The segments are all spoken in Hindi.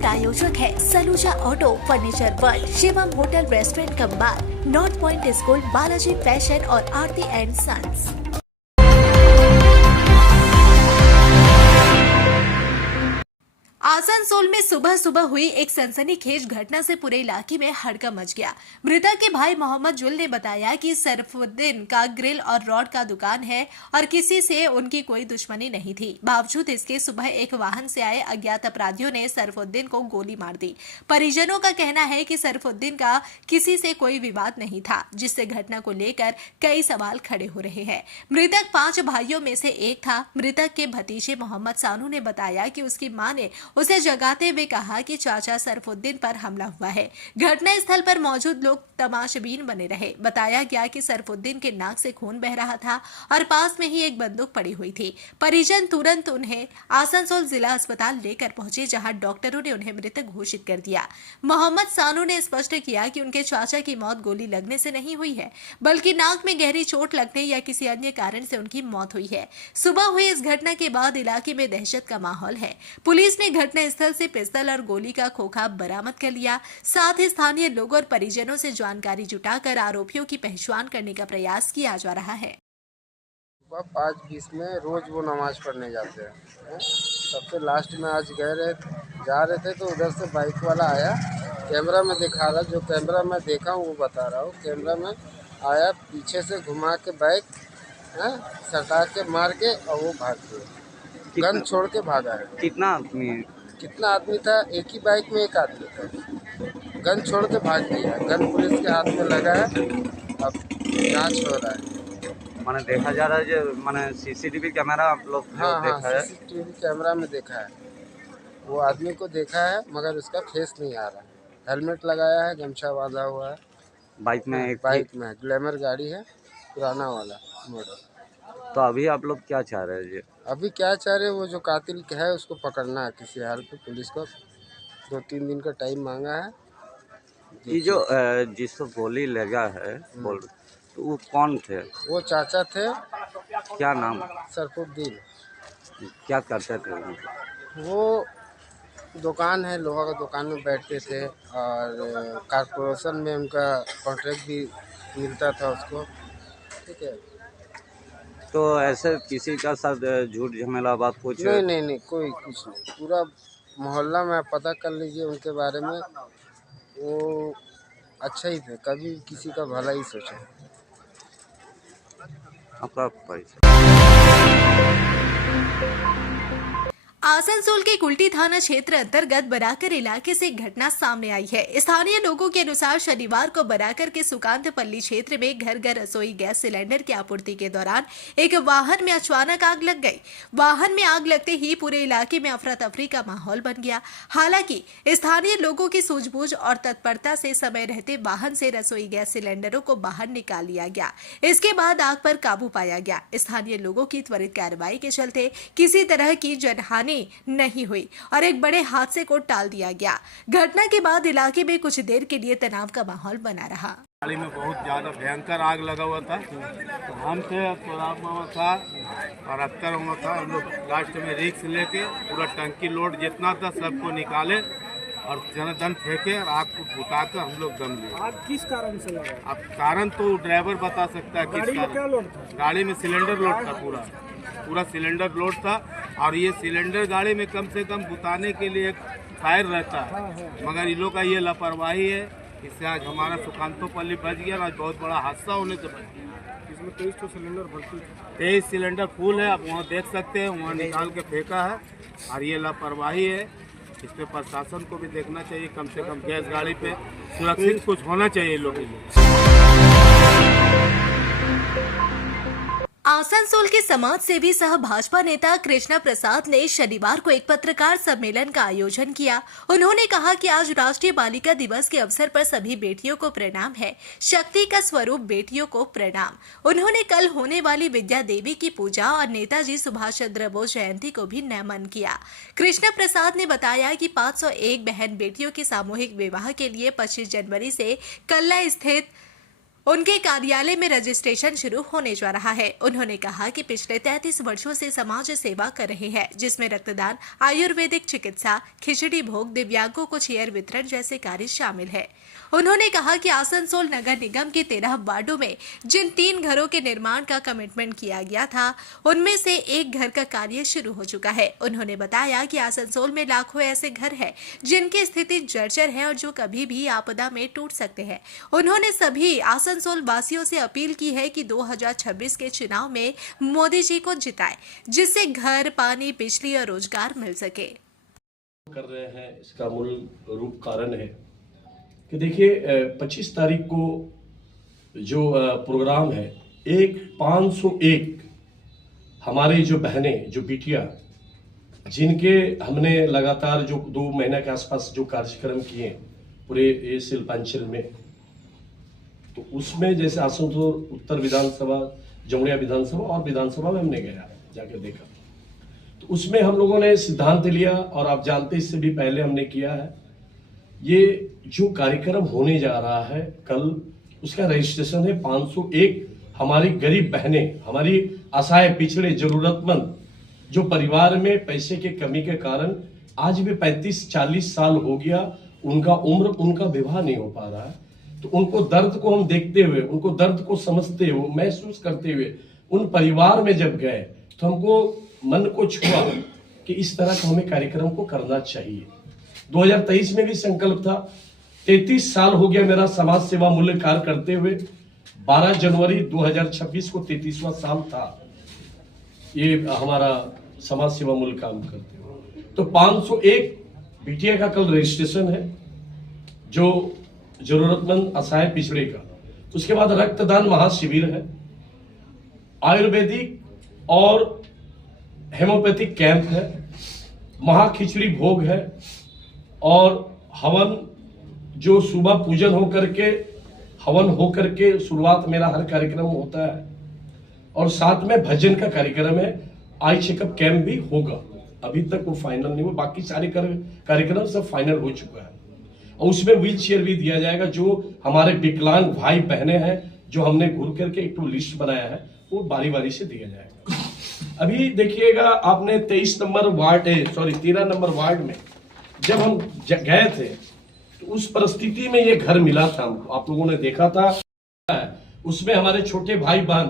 प्रायोजक है Saluja auto, furniture world, Shivam hotel, restaurant cum bar, north point school, Balaji fashion और आरती एंड सन्स। आसनसोल में सुबह सुबह हुई एक सनसनीखेज घटना से पूरे इलाके में हड़कंप मच गया। मृतक के भाई मोहम्मद जुल ने बताया कि सरफुद्दीन का ग्रिल और रॉड का दुकान है और किसी से उनकी कोई दुश्मनी नहीं थी। बावजूद इसके सुबह एक वाहन से आए अज्ञात अपराधियों ने सरफुद्दीन को गोली मार दी। परिजनों का कहना है कि सरफुद्दीन का किसी से कोई विवाद नहीं था, जिससे घटना को लेकर कई सवाल खड़े हो रहे हैं। मृतक 5 भाइयों में से एक था। मृतक के भतीजे मोहम्मद सानू ने बताया कि उसकी मां ने उसे जगाते हुए कहा कि चाचा सरफुद्दीन पर हमला हुआ है। घटना स्थल पर मौजूद लोग तमाशबीन बने रहे। बताया गया कि सरफुद्दीन के नाक से खून बह रहा था और पास में ही एक बंदूक पड़ी हुई थी। परिजन तुरंत उन्हें आसनसोल जिला अस्पताल लेकर पहुंचे, जहां डॉक्टरों ने उन्हें मृत घोषित कर दिया। मोहम्मद सानू ने स्पष्ट किया कि उनके चाचा की मौत गोली लगने से नहीं हुई है, बल्कि नाक में गहरी चोट लगने या किसी अन्य कारण से उनकी मौत हुई है। सुबह हुई इस घटना के बाद इलाके में दहशत का माहौल है। पुलिस ने घटनास्थल से पिस्तौल और गोली का खोखा बरामद कर लिया। साथ ही स्थानीय लोगों और परिजनों से जानकारी जुटाकर आरोपियों की पहचान करने का प्रयास किया जा रहा है। 5:20 में रोज वो नमाज पढ़ने जाते हैं। सबसे लास्ट में आज जा रहे थे तो उधर से बाइक वाला आया, कैमरा में दिखा रहा, जो कैमरा में देखा हूँ वो बता रहा हूँ। कैमरा में आया, पीछे से घुमा के बाइक सटा के मार के और वो भाग गए। गन छोड़ के भागा है। कितना आदमी था? एक ही बाइक में एक आदमी था। गन छोड़ के भाग गया। गन पुलिस के हाथ में लगा है, अब जांच हो रहा है। माने देखा जा रहा है जो माने सीसीटीवी कैमरा आप लोग देखा है? सीसीटीवी कैमरा में देखा है। वो आदमी को देखा है मगर उसका फेस नहीं आ रहा है। हेलमेट लगाया है, गमछा बांधा हुआ है। बाइक में ग्लैमर गाड़ी है, पुराना वाला मॉडल। तो अभी आप लोग क्या चाह रहे हैं जी? अभी क्या चाह रहे हैं, वो जो कातिल है उसको पकड़ना है किसी हाल पे। पुलिस को 2-3 दिन का टाइम मांगा है। ये जो जिसको गोली लगा है बोल, तो वो कौन थे? वो चाचा थे। क्या नाम? सरफुद्दीन। क्या करते थे? वो दुकान है, लोहा का दुकान में बैठते थे और कारपोरेशन में उनका कॉन्ट्रैक्ट भी मिलता था उसको। ठीक है। तो ऐसे किसी का साथ झूठ झमेला बात कुछ? नहीं, कोई कुछ नहीं। पूरा मोहल्ला में आप पता कर लीजिए उनके बारे में। वो अच्छा ही थे, कभी किसी का भला ही सोचा। आपका परिचय? आसनसोल के कुल्टी थाना क्षेत्र अंतर्गत बराकर इलाके से एक घटना सामने आई है। स्थानीय लोगों के अनुसार शनिवार को बराकर के सुकांतपल्ली क्षेत्र में घर घर रसोई गैस सिलेंडर की आपूर्ति के दौरान एक वाहन में अचानक आग लग गई। वाहन में आग लगते ही पूरे इलाके में अफरा तफरी का माहौल बन गया। हालांकि स्थानीय लोगों की सूझबूझ और तत्परता से समय रहते वाहन से रसोई गैस सिलेंडरों को बाहर निकाल लिया गया। इसके बाद आग पर काबू पाया गया। स्थानीय लोगों की त्वरित कार्रवाई के चलते किसी तरह की जनहानि नहीं हुई और एक बड़े हादसे को टाल दिया गया। घटना के बाद इलाके में कुछ देर के लिए तनाव का माहौल बना रहा। गाड़ी में बहुत ज़्यादा भयंकर आग लगा हुआ था। तो हम थे, थोड़ा था और अत्तर हुआ था। हम लोग लास्ट में रिक्स लेके पूरा टंकी लोड जितना था सबको निकाले और जनार्दन फेंके और आग को बुताकर हम लोग दम लिए। आग किस कारण से लगा? अब कारण तो ड्राइवर बता सकता है किस कारण। क्या लोड था? गाड़ी में सिलेंडर लोड था, पूरा सिलेंडर लोड था। और ये सिलेंडर गाड़ी में कम से कम बुताने के लिए एक फायर रहता है, मगर इन लोग का ये लापरवाही है। इससे आज हमारा सुकांतोपल्ली बच गया, आज बहुत बड़ा हादसा होने से बच गया। इसमें 23 सिलेंडर भर्ती थे। 23 सिलेंडर फुल है, आप वहाँ देख सकते हैं, वहाँ निकाल के फेंका है और ये लापरवाही है। इस पे प्रशासन को भी देखना चाहिए, कम से कम गैस गाड़ी पे सुरक्षित कुछ होना चाहिए लोगों को। आसनसोल के समाज सेवी सह भाजपा नेता कृष्णा प्रसाद ने शनिवार को एक पत्रकार सम्मेलन का आयोजन किया। उन्होंने कहा कि आज राष्ट्रीय बालिका दिवस के अवसर पर सभी बेटियों को प्रणाम है। शक्ति का स्वरूप बेटियों को प्रणाम। उन्होंने कल होने वाली विद्या देवी की पूजा और नेताजी सुभाष चंद्र बोस जयंती को भी नमन किया। कृष्णा प्रसाद ने बताया कि 501 बहन बेटियों के सामूहिक विवाह के लिए 25 जनवरी से कल्ला स्थित उनके कार्यालय में रजिस्ट्रेशन शुरू होने जा रहा है। उन्होंने कहा कि पिछले 33 वर्षों से समाज सेवा कर रहे हैं, जिसमें रक्तदान, आयुर्वेदिक चिकित्सा, खिचड़ी भोग, दिव्यांगों को चेयर वितरण जैसे कार्य शामिल है। उन्होंने कहा कि आसनसोल नगर निगम के 13 वार्डों में जिन 3 घरों के निर्माण का कमिटमेंट किया गया था, उनमें से एक घर का कार्य शुरू हो चुका है। उन्होंने बताया कि आसनसोल में लाखों ऐसे घर हैं जिनकी स्थिति जर्जर है और जो कभी भी आपदा में टूट सकते हैं। उन्होंने सभी आसनसोल वासियों से अपील की है कि 2026 के चुनाव में मोदी जी को जिताएं, जिससे घर, पानी, बिजली और रोजगार मिल सके। कर रहे हैं, इसका मूल रूप कारण है कि देखिए 25 तारीख को जो प्रोग्राम है, 501 हमारी जो बहनें, जो बिटिया, जिनके हमने लगातार जो 2 महीने के आसपास जो कार्यक्रम किए पूरे ये शिल्पांचल में, तो उसमें जैसे आसनसोल उत्तर विधानसभा, जमुनिया विधानसभा और विधानसभा में हमने गया जाकर देखा, तो उसमें हम लोगों ने सिद्धांत लिया और आप जानते इससे भी पहले हमने किया है। ये जो कार्यक्रम होने जा रहा है कल, उसका रजिस्ट्रेशन है 501 हमारी गरीब बहनें, हमारी असहाय, पिछड़े, जरूरतमंद, जो परिवार में पैसे के कमी के कारण आज भी 35-40 साल हो गया उनका उम्र, उनका विवाह नहीं हो पा रहा है। तो उनको दर्द को हम देखते हुए, उनको दर्द को समझते हुए, महसूस करते हुए उन परिवार में जब गए तो हमको मन को छुआ कि इस तरह का हमें कार्यक्रम को करना चाहिए। 2023 में भी संकल्प था। 33 साल हो गया मेरा समाज सेवा मूल्य कार्य करते हुए। 12 जनवरी 2026 को 33वां साल था ये हमारा समाज सेवा मूल्य काम करते हुए। तो 501 बिटिया का कल रजिस्ट्रेशन है, जो जरूरतमंद, असहाय, पिछड़े का। उसके बाद रक्तदान महाशिविर है, आयुर्वेदिक और हेमोपैथिक कैंप है, महाखिचड़ी भोग है और हवन, जो सुबह पूजन हो करके, हवन हो करके शुरुआत मेरा हर कार्यक्रम होता है, और साथ में भजन का कार्यक्रम है। आई चेकअप कैंप भी होगा, अभी तक वो फाइनल नहीं हुआ, बाकी सारे कार्यक्रम सब फाइनल हो चुका है। और उसमें व्हील चेयर भी दिया जाएगा, जो हमारे विकलांग भाई बहने हैं, जो हमने घूर करके एक लिस्ट बनाया है, वो बारी बारी से दिया जाएगा। अभी देखिएगा, आपने 13 नंबर वार्ड में जब हम गए थे तो उस परिस्थिति में ये घर मिला था हमको, आप लोगों ने देखा था। उसमें हमारे छोटे भाई बहन,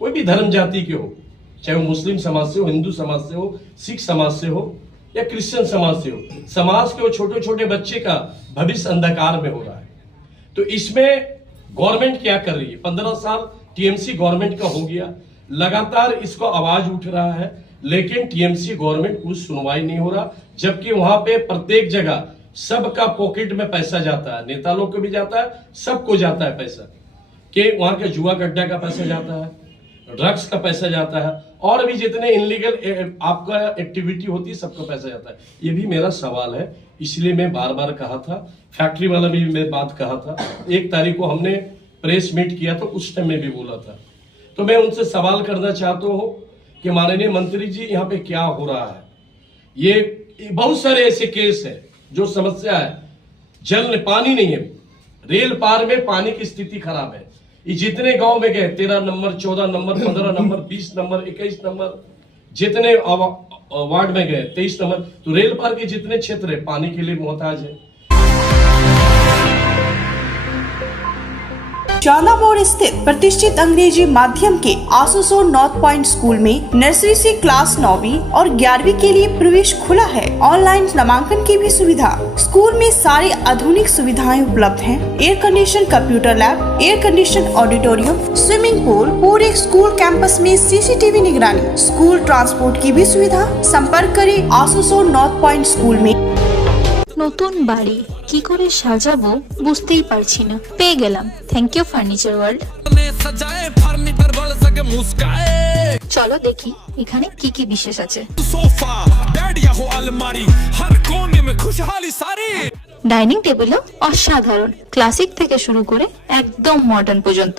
कोई भी धर्म जाति के हो, चाहे वो मुस्लिम समाज से हो, हिंदू समाज से हो, सिख समाज से हो या क्रिश्चियन समाज से हो, समाज के वो छोटे छोटे बच्चे का भविष्य अंधकार में हो रहा है। तो इसमें गवर्नमेंट क्या कर रही है? 15 साल टीएमसी गवर्नमेंट का हो गया, लगातार इसको आवाज उठ रहा है, लेकिन टीएमसी गवर्नमेंट कुछ सुनवाई नहीं हो रहा। जबकि वहां पे प्रत्येक जगह सबका पॉकेट में पैसा जाता है, नेता लोग को भी जाता है, सबको जाता है पैसा, कि वहां के जुआ गड्ढा का पैसा जाता है, ड्रग्स का पैसा जाता है, और भी जितने इनलीगल आपका एक्टिविटी होती है सबका पैसा जाता है। ये भी मेरा सवाल है, इसलिए मैं बार बार कहा था, फैक्ट्री वाला भी मैं बात कहा था, 1 तारीख को हमने प्रेस मीट किया तो उस टाइम में भी बोला था। तो मैं उनसे सवाल करना चाहता हूं कि माननीय मंत्री जी, यहाँ पे क्या हो रहा है? ये बहुत सारे ऐसे केस है जो समस्या है, जल पानी नहीं है, रेल पार में पानी की स्थिति खराब है। ये जितने गांव में गए, 13 number, 14 number, 15 number, 20 number, 21 number, जितने वार्ड में गए, 23 नंबर, तो रेल पार के जितने क्षेत्र है पानी के लिए मोहताज है। शाला मोड़ स्थित प्रतिष्ठित अंग्रेजी माध्यम के आसनसोल नॉर्थ पॉइंट स्कूल में नर्सरी से क्लास 9वीं और 11वीं के लिए प्रवेश खुला है। ऑनलाइन नामांकन की भी सुविधा। स्कूल में सारी आधुनिक सुविधाएं उपलब्ध हैं। Air condition computer lab, air condition auditorium, swimming pool, पूरे स्कूल कैंपस में सीसीटीवी निगरानी, स्कूल ट्रांसपोर्ट की भी सुविधा। संपर्क करें आसनसोल नॉर्थ पॉइंट स्कूल में। নতুন বাড়ি কি করে সাজাবো বুঝতেই পারছি না, পেয়ে গেলাম থ্যাংক ইউ ফার্নিচার ওয়ার্ল্ড। চলো দেখি এখানে কি কি বিশেষ আছে। ডাইনিং টেবিলও অসাধারণ, ক্লাসিক থেকে শুরু করে একদম মডার্ন পর্যন্ত।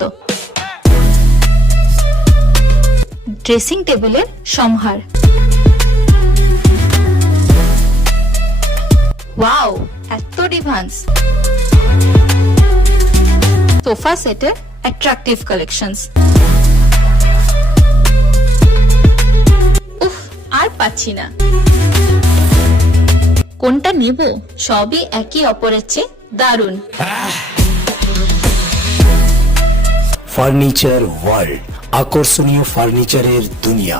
ড্রেসিং টেবিলের সম্ভার, ওয়াও এত ডিভান্স। সোফা সেটের অ্যাট্রাকটিভ কালেকশনস। উফ, আর পাচ্ছি না, কোনটা নেব? সবই একই অপরের চেয়ে দারুণ। ফার্নিচার ওয়ার্ল্ড, আকর্ষণীয় ফার্নিচারের দুনিয়া।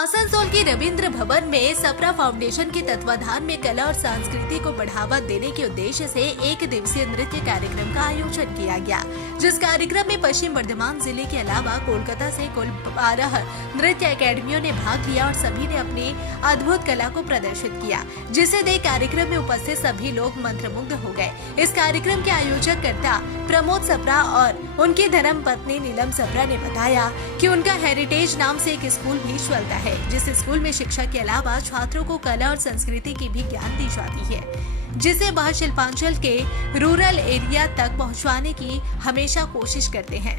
आसनसोल के रविंद्र भवन में सपरा फाउंडेशन के तत्वाधान में कला और संस्कृति को बढ़ावा देने के उद्देश्य से एक दिवसीय नृत्य कार्यक्रम का आयोजन किया गया, जिस कार्यक्रम में पश्चिम बर्धमान जिले के अलावा कोलकाता से कुल 12 नृत्य एकेडमियों ने भाग लिया और सभी ने अपनी अद्भुत कला को प्रदर्शित किया, जिसे देख कार्यक्रम में उपस्थित सभी लोग मंत्रमुग्ध हो गए। इस कार्यक्रम के आयोजक कर्ता प्रमोद सपरा और उनकी धर्म पत्नी नीलम सपरा ने बताया कि उनका हेरिटेज नाम से एक स्कूल भी चलता है, जिस स्कूल में शिक्षा के अलावा छात्रों को कला और संस्कृति की भी ज्ञान दी जाती है, जिसे वह शिल्पांचल के रूरल एरिया तक पहुंचाने की हमेशा कोशिश करते हैं।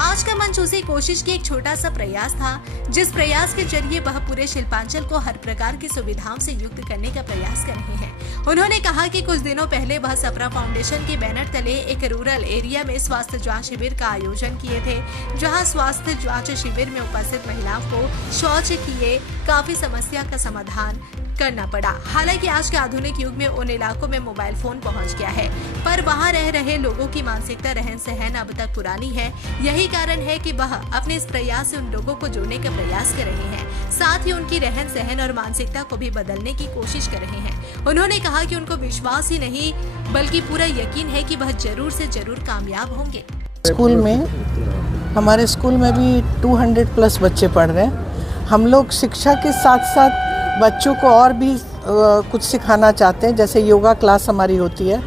आज का मंच उसी कोशिश की एक छोटा सा प्रयास था, जिस प्रयास के जरिए वह पूरे शिल्पांचल को हर प्रकार की सुविधाओं से युक्त करने का प्रयास कर रहे हैं। उन्होंने कहा कि कुछ दिनों पहले वह सपरा फाउंडेशन के बैनर तले एक रूरल एरिया में स्वास्थ्य जांच शिविर का आयोजन किए थे, जहां स्वास्थ्य जांच शिविर में उपस्थित महिलाओं को शौच किए काफी समस्या का समाधान करना पड़ा। हालांकि आज के आधुनिक युग में उन इलाकों में मोबाइल फोन पहुंच गया है, पर वहां रह रहे लोगों की मानसिकता रहन सहन अब तक पुरानी है। यही कारण है कि वह अपने इस प्रयास से उन लोगों को जोड़ने का प्रयास कर रहे हैं, साथ ही उनकी रहन सहन और मानसिकता को भी बदलने की कोशिश कर रहे हैं। उन्होंने कहा कि उनको विश्वास ही नहीं बल्कि पूरा यकीन है कि वह जरूर से जरूर कामयाब होंगे। स्कूल में, हमारे स्कूल में भी 200 प्लस बच्चे पढ़ रहे हैं। हम लोग शिक्षा के साथ साथ बच्चों को और भी कुछ सिखाना चाहते हैं, जैसे योगा क्लास हमारी होती है,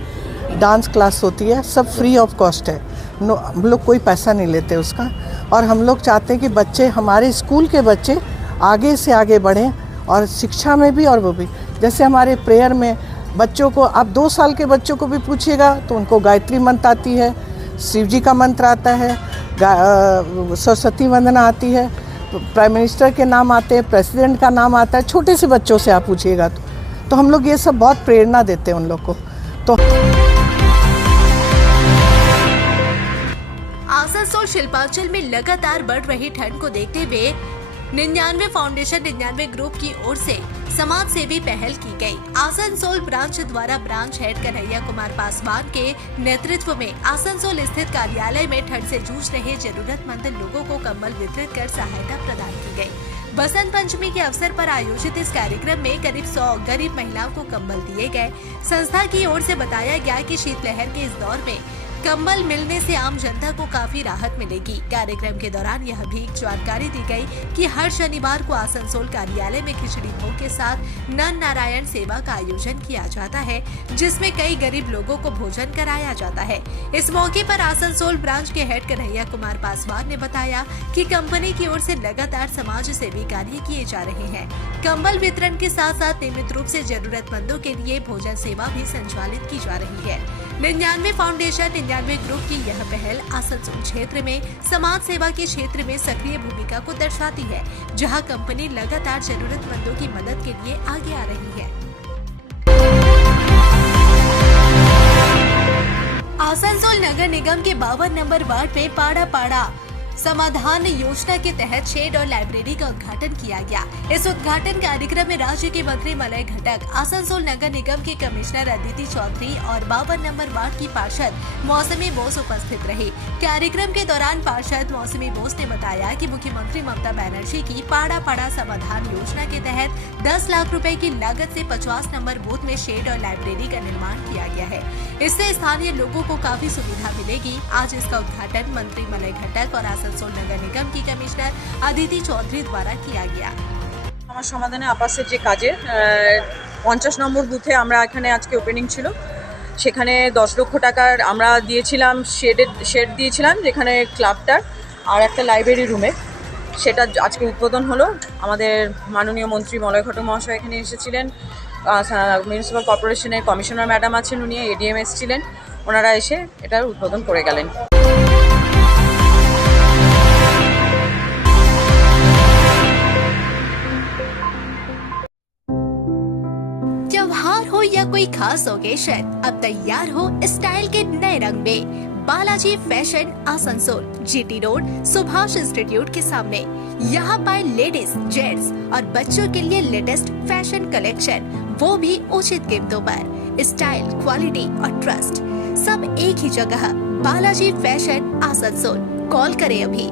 डांस क्लास होती है, सब फ्री ऑफ कॉस्ट है। हम लोग कोई पैसा नहीं लेते उसका, और हम लोग चाहते हैं कि बच्चे, हमारे स्कूल के बच्चे आगे से आगे बढ़ें और शिक्षा में भी और वो भी। जैसे हमारे प्रेयर में बच्चों को, आप 2 साल के बच्चों को भी पूछिएगा तो उनको गायत्री मंत्र आती है, शिव जी का मंत्र आता है, सरस्वती वंदना आती है, प्राइम मिनिस्टर के नाम आते हैं, प्रेसिडेंट का नाम आता है। छोटे से बच्चों से आप पूछिएगा तो हम लोग ये सब बहुत प्रेरणा देते हैं उन लोग को। तो आसनसोल शिल्पांचल में लगातार बढ़ रही ठंड को देखते हुए 99 फाउंडेशन 99 ग्रुप की ओर से समाज सेवी पहल की गई। आसनसोल ब्रांच द्वारा ब्रांच हेड कन्हैया कुमार पासवान के नेतृत्व में आसनसोल स्थित कार्यालय में ठंड से जूझ रहे जरूरतमंद लोगों को कंबल वितरित कर सहायता प्रदान की गई। बसंत पंचमी के अवसर पर आयोजित इस कार्यक्रम में करीब 100 गरीब महिलाओं को कंबल दिए गए। संस्था की ओर से बताया गया कि शीतलहर के इस दौर में कंबल मिलने से आम जनता को काफी राहत मिलेगी। कार्यक्रम के दौरान यह भी जानकारी दी गई कि हर शनिवार को आसनसोल कार्यालय में खिचड़ी भोग के साथ नर नारायण सेवा का आयोजन किया जाता है, जिसमें कई गरीब लोगों को भोजन कराया जाता है। इस मौके पर आसनसोल ब्रांच के हेड कन्हैया कुमार पासवान ने बताया कि कंपनी की ओर से लगातार समाज सेवी कार्य किए जा रहे हैं। कंबल वितरण के साथ साथ नियमित रूप से जरूरतमंदों के लिए भोजन सेवा भी संचालित की जा रही है। 99 फाउंडेशन 99 ग्रुप की यह पहल आसनसोल क्षेत्र में समाज सेवा के क्षेत्र में सक्रिय भूमिका को दर्शाती है, जहां कंपनी लगातार जरूरतमंदों की मदद के लिए आगे आ रही है। आसनसोल नगर निगम के 52 नंबर वार्ड में पाड़ा पाड़ा समाधान योजना के तहत शेड और लाइब्रेरी का उद्घाटन किया गया। इस उद्घाटन कार्यक्रम में राज्य के मंत्री मलय घटक, आसनसोल नगर निगम के कमिश्नर अदिति चौधरी और 52 नंबर वार्ड की पार्षद मौसमी बोस उपस्थित रहे। कार्यक्रम के दौरान पार्षद मौसमी बोस ने बताया कि मुख्यमंत्री ममता बनर्जी की पाड़ा पाड़ा समाधान योजना के तहत 10 लाख रुपए की लागत से 50 नंबर बूथ में शेड और लाइब्रेरी का निर्माण किया गया है। इससे स्थानीय लोगों को काफी सुविधा मिलेगी। आज इसका उद्घाटन मंत्री मलय घटक और आसनसोल नगर निगम की कमिश्नर अदिति चौधरी द्वारा किया गया। আমার সমাধানে আপাসের যে কাজের 50 নম্বর বুথে আমরা এখানে আজকে ওপেনিং ছিল, সেখানে 10 লক্ষ টাকার আমরা দিয়েছিলাম, শেড দিয়েছিলাম যেখানে ক্লাবটার আর একটা লাইব্রেরি রুমে, সেটা আজকে উদ্বোধন হলো। আমাদের মাননীয় মন্ত্রী মলয় ঘটক মহাশয় এখানে এসেছিলেন, মিউনিসিপ্যাল কর্পোরেশনের কমিশনার ম্যাডাম আছেন, উনি এডিএম এসেছিলেন, ওনারা এসে এটার উদ্বোধন করে গেলেন। त्योहार हो या कोई खास ओकेशन, अब तैयार हो स्टाइल के नए रंग में। Balaji fashion Asansol, GT road, Subhash institute के सामने। यहाँ पाए लेडीज, जेंट्स और बच्चों के लिए लेटेस्ट फैशन कलेक्शन, वो भी उचित कीमतों पर। स्टाइल, क्वालिटी और ट्रस्ट सब एक ही जगह। बालाजी फैशन आसनसोल। कॉल करें अभी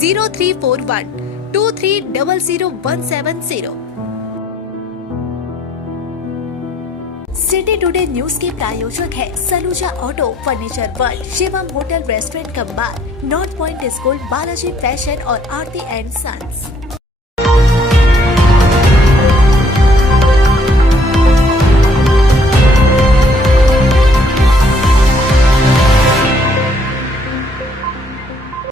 0341 23000170। सिटी टुडे न्यूज के प्रायोजक है Saluja auto, furniture world, Shivam hotel, restaurant cum bar, north point school, Balaji fashion और आरती एंड सन्स।